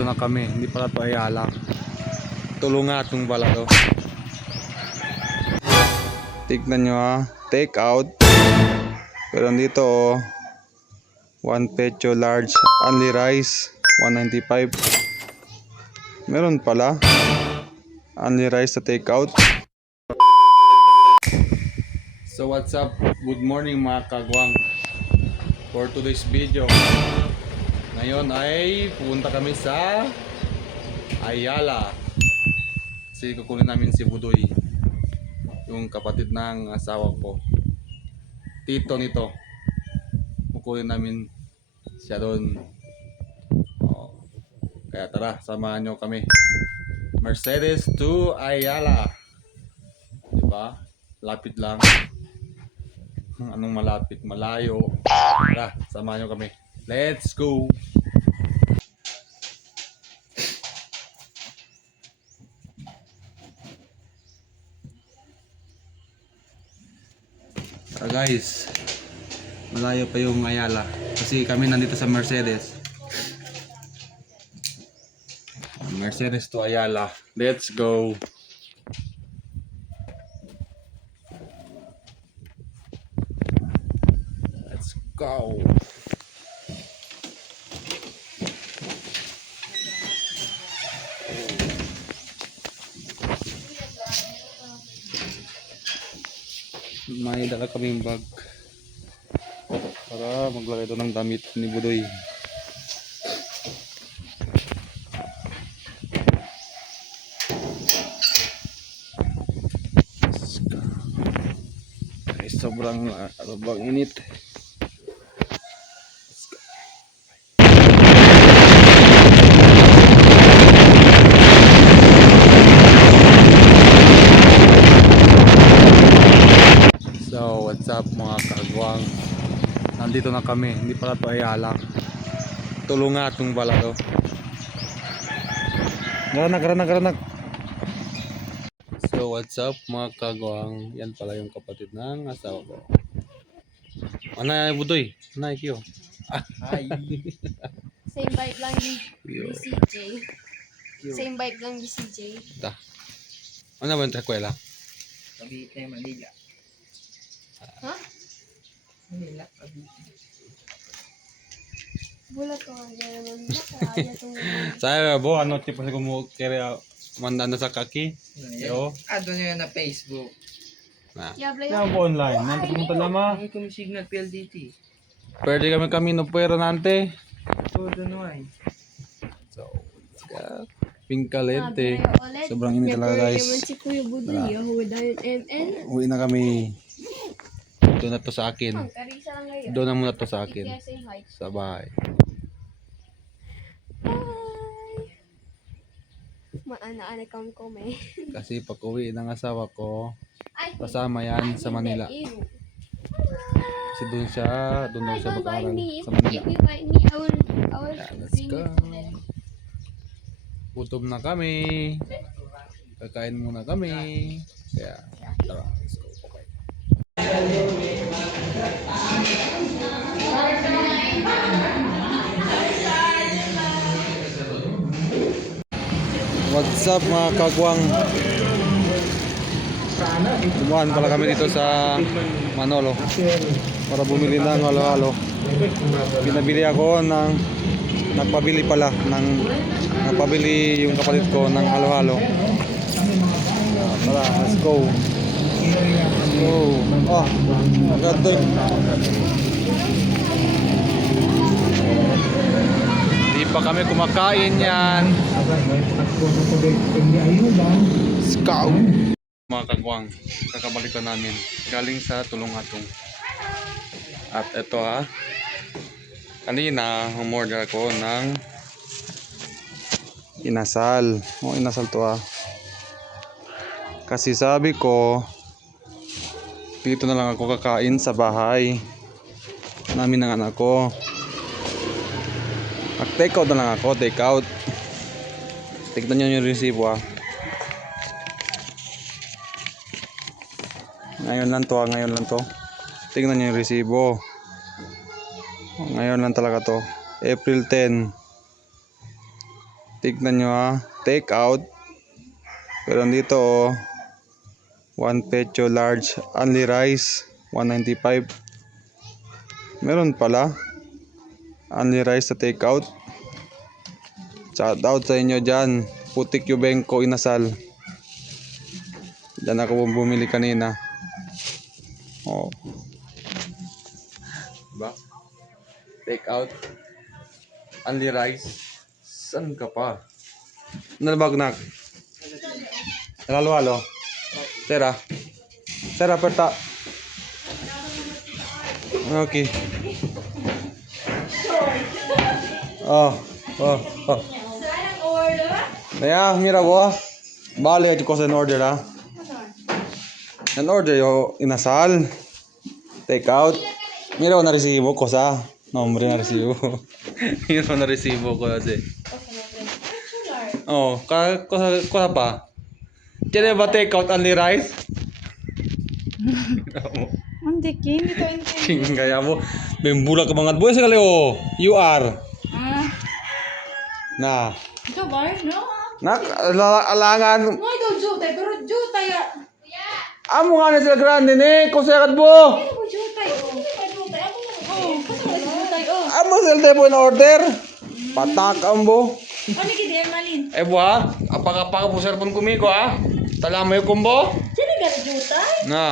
nandito na kami. Hindi pala to Ayala. Tulungatong pala to. Tignan nyo ha. Take out. Pero nandito oh. 1 pecho large. Only rice. 195. Meron pala. Only rice sa take out. So what's up? Good morning mga kagwang. For today's video, ngayon ay pupunta kami sa Ayala. Kasi kukunin namin si Budoy, yung kapatid ng asawa ko, tito nito. Kukunin namin siya doon. Kaya tara, samahan nyo kami. Mercedes to Ayala. Diba? Lapit lang. Anong malapit? Malayo. Tara, samahan nyo kami. Let's go! Guys, malayo pa yung Ayala kasi kami nandito sa Mercedes. Mercedes to Ayala. Let's go! Let's go! May dala kaming bag para maglagay ito ng damit ni Budoy. Ay, sobrang init. So what's up mga kagwang, nandito na kami. Hindi pala to Ayala, Tulungatong pala to. Garanag. So what's up mga kagwang, yan pala yung kapatid ng asawa ko. Ano Budoy? Ano kiyo? Hi. Same bike lang ni CJ. Same bike lang ni CJ. Da. Ano ba yung takwela? Cavite, Manila. Ha? Manila, Cavite. Bulat ko nga naman na kaya itong Sabi bo, ano tipo sa kumo kaya manda na sa kaki? Yo. Doon yun na Facebook. Na. Yabla Yan yun. po online. Nanti pumunta lama. May kumisignal PLDT. Pwede kami no pero nante. Todo no ay. So, pink kalente. Sobrang init talaga guys. Si Kuya Budoy, dahil MN. Uwi na kami. Doon na to sa akin. Karisa lang ngayon. Doon na muna to sa akin. Kaya say hi. Sa bahay. Maana-ana kam ko may. Kasi pag uwi ng asawa ko, Ay, kasama yan sa Manila. Kasi doon siya mag-aaral sa Manila. If you buy me, I will Yeah, let's bring go. it to them. Gutom na kami. Kakain muna kami. Kaya, tara, let's go. Okay. What's up mga kagwang? Dumaan pala kami dito sa Manolo para bumili ng halo-halo. Pinabili ako ng nagpabili yung kapatid ko ng halo-halo. Tara, let's go. Let's go. Agad doon. Di pa kami kumakain yan. Scout. Mga kagwang, kakabalikan namin galing sa Tulungatong. At ito kanina umorder ako ng inasal. Inasal to kasi sabi ko dito na lang ako kakain sa bahay namin ng anak ko. Take out na lang ako, take out. Tignan nyo yung resibo Ngayon lang to. Tingnan nyo yung resibo. Ngayon lang talaga to. April 10. Tignan nyo ha. Take out. Pero dito oh. 1 pecho large. Only rice. 195. Meron pala. Only rice sa take out. Shout out sa inyo dyan. Putik Yubenko Inasal. Diyan ako bumili kanina. Oh. Diba? Take out. Only rice. San ka pa? Nalabagnak. Nalalo-halo. Tera. Tera, perta. Okay. Oh. Naya, mira bo. Bale, ko sa order ha. An order yo inasal. Take out. Mira ko na resibo ko sa. Nombre na resibo. Mira ko na resibo ko kasi. Oh, ko pa. Tiene ba take out only rice? Hindi, King. Ito yung King kaya mo. Bembula ka mga boy sa kaleo. You are. Na. Ito ba? No? Nak alangan. Mga ito, jutay. Pero jutay ah. Amo nga na sila grande ni. Kusakat mo. Ano ko jutay? Jutay. Kasi wala si jutay. Amo sila tayo po in order. Patak ambo. Ano kiti, Malin? Eh buha. Apaka-apaka po cellphone kumiko ha. Talamay kumbo. Sino ka na jutay? Na.